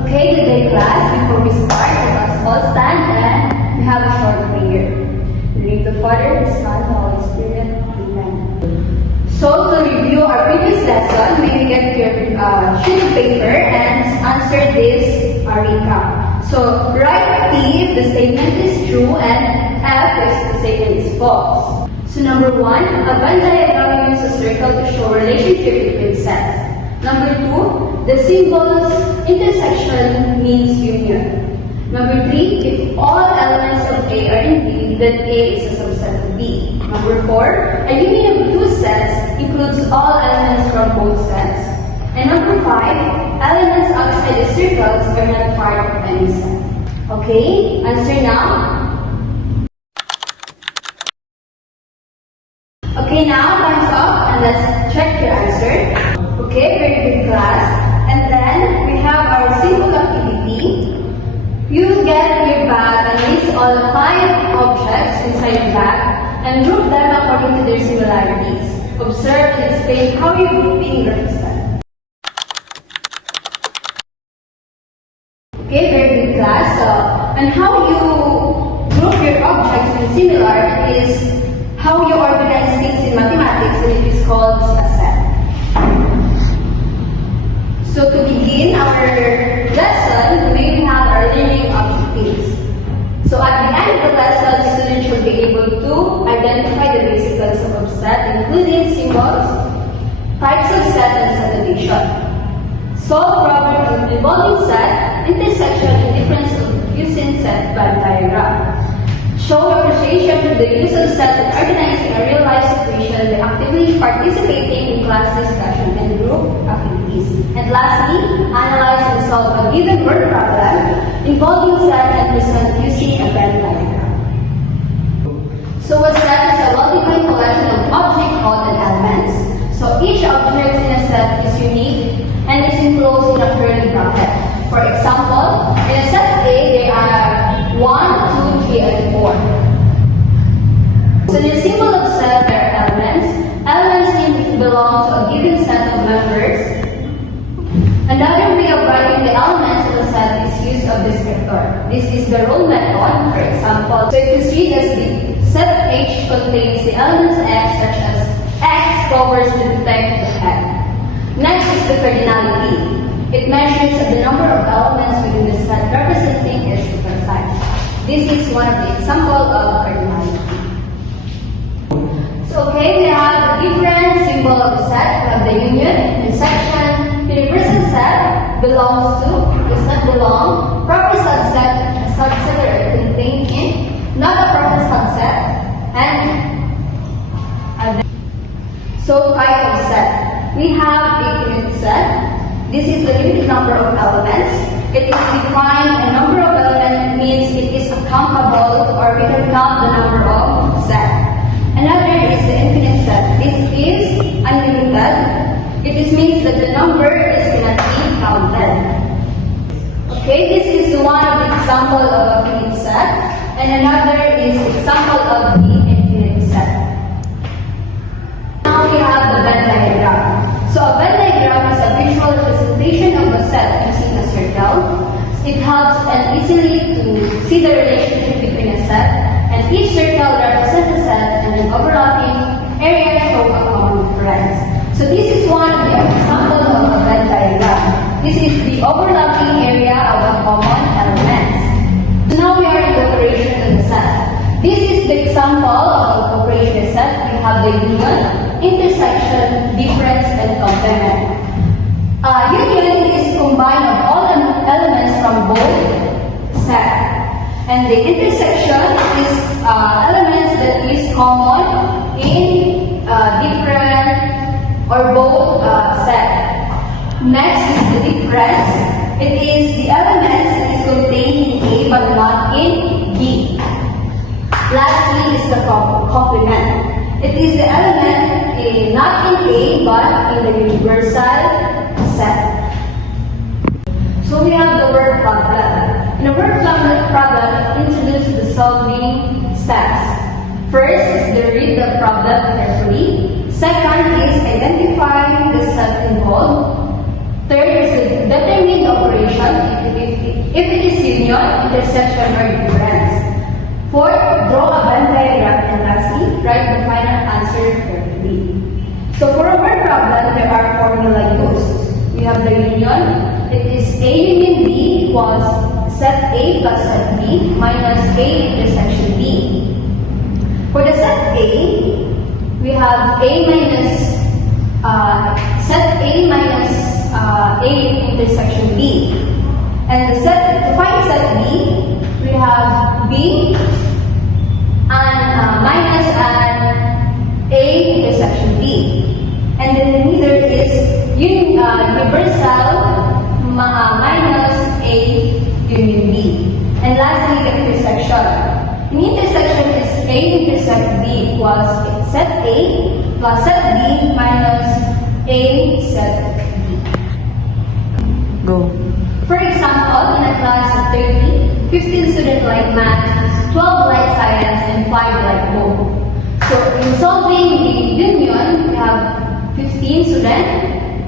Okay, good day class. Before we start, let us all stand and we have a short prayer. In the name of the Father, the Son, and the Holy Spirit. Amen. So, to review our previous lesson, may we get your sheet of paper and answer this recap. So, write T if the statement is true and F if the statement is false. So, number 1, a Venn diagram uses a circle to show relationship between sets. Number 2, the symbol's intersection means union. Number 3, if all elements of A are in B, then A is a subset of B. Number 4, a union of two sets includes all elements from both sets. And number 5, elements outside the circles are not part of any set. Okay, answer now. Okay, now time's up and let's check your answer. Okay, very good class. And then we have our simple activity. You get your bag and list all 5 objects inside the bag and group them according to their similarities. Observe and explain how your grouping represents. Okay, very good class. And how you group your objects in similar is how you organize things in mathematics, and it is called a set. So to begin our lesson, we have our learning objectives. So at the end of the lesson, students should be able to identify the basic concept of set, including symbols, types of set, and set notation. Solve problems involving set, intersection, and difference of using set Venn diagram. Show appreciation to the use of set in organizing a real-life situation by actively participating in class discussion and group activities. And lastly, analyze and solve a given word problem involving set and present using a Venn diagram. So a set is a well-defined collection of objects called an elements. So each object in a set is unique and is enclosed in a curly bracket. For example, in a set A, there are 1, 2, 3, and 4. So in the symbol of set, there are elements. Elements mean belong to a given set of members. Another way of writing the elements of a set is use of descriptor. This is the rule method, for example. So it is read as the set H contains the elements X, such as X covers the defect of the head. Next is the cardinality. It measures the number of elements within the set representing its different size. This is one of the examples of cardinality. So, okay, we have the different symbol of the set. We have the union, intersection, universal set, belongs to, does not belong, proper subset, a subset are contained in, not a proper subset, and so type of set. We have a unit set. This is the limited number of elements. It is defined a number of elements means it is countable, or we can count the number of sets. Another is the infinite set. This is unlimited. It means that the number is cannot be counted. Okay, this is one of the example of a finite set, and another is example of the infinite set. Now we have the Venn diagram. So a Venn diagram is a visual representation of a set using a circle. It helps and easily to see the relationship between a set, and each circle represents a set and an overlapping area show a common difference. So this is one of the examples of a Venn diagram. This is the overlapping area of a common element. So now we are in the operation of the set. This is the example of a operation set. We have the union, intersection, difference, and complement. Union is combined of all elements from both sets. And the intersection is elements that is common in different or both sets. Next is the difference. It is the elements that is contained in A but not in B. Lastly is the complement. It is the element not in A but in the universal set. So we have the word problem. In the word problem, introduce the solving steps. First is to read the problem carefully. Second is identify the set involved. Third is to determine the operation. It If it is union, intersection, or difference. Fourth, draw a Venn diagram, and lastly, write the final answer carefully. So for a word problem, there are formula used. We have the union. It is A union B equals set A plus set B minus A intersection B. For the set A, we have A minus set A minus A intersection B. And to find set B, we have B and minus and A intersection B. And then the neither is universal minus A union B. And lastly, the intersection. The intersection is A intersect B equals set A plus set B minus A set B. Go. For example, in a class of 30, 15 students like math, 12 like science, and 5 like both. So in solving the union, we have 15 students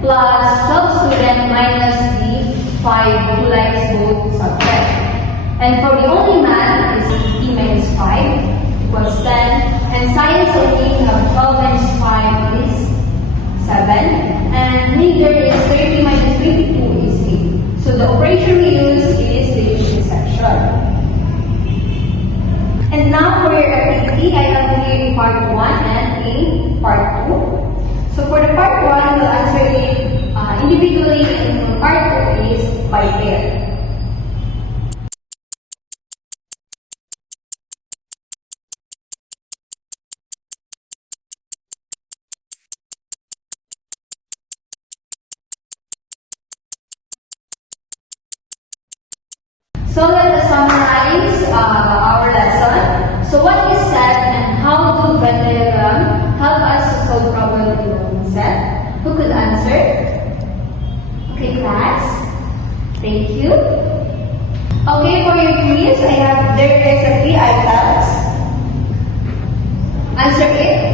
plus 12 students minus the 5 who likes both subjects. And for the only math is 50 minus 5 equals 10. And science only, we have 12 minus 5 is 7. And neither is 30 minus 22 is 8. So the operation we use is the intersection. And now for your activity, I have here part 1 and a part 2. So for the part 1, we'll answer it individually, and for part 2 is by pair. So let us summarize our lesson. So what is set and how do Venn diagram help us to solve problem in one set? Who could answer? Okay, class. Thank you. Okay, for your quiz, there is a 3 items. Answer it.